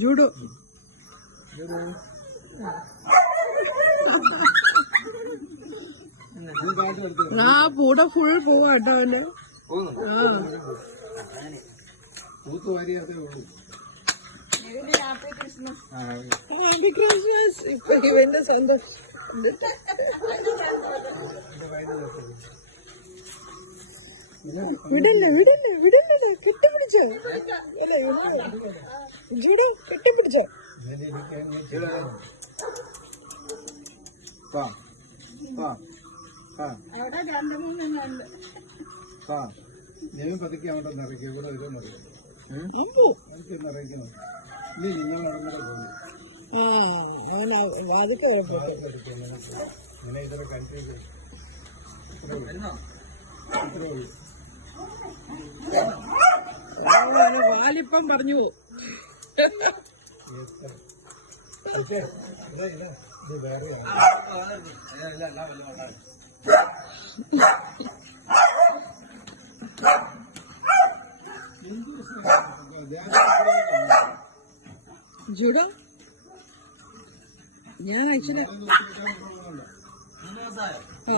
Judo ആ പൂടെ full പോവാട്ടോ അവന്റെ. Happy Christmas. ഇപ്പൊ ഇവന്റെ സന്തോഷം. വിടല്ല വിടല്ല വിടല്ല. കെട്ടിപ്പിടിച്ചോ ജൂഡോ, കെട്ടിപ്പിടിച്ചോ. ഞാൻ പതുക്കെ അവിടെ നിറയ്ക്കും. ഇവിടെ ഇതൊന്നറിയാം നിറയ്ക്കണം. വാതിക്കെ ഇങ്ങനെ ഇതൊക്കെ കൺട്രി വാലിപ്പം പറഞ്ഞു പോ. ഇത് വേറെ ജൂഡോ ഞാൻ ആക്ച്വലി ആ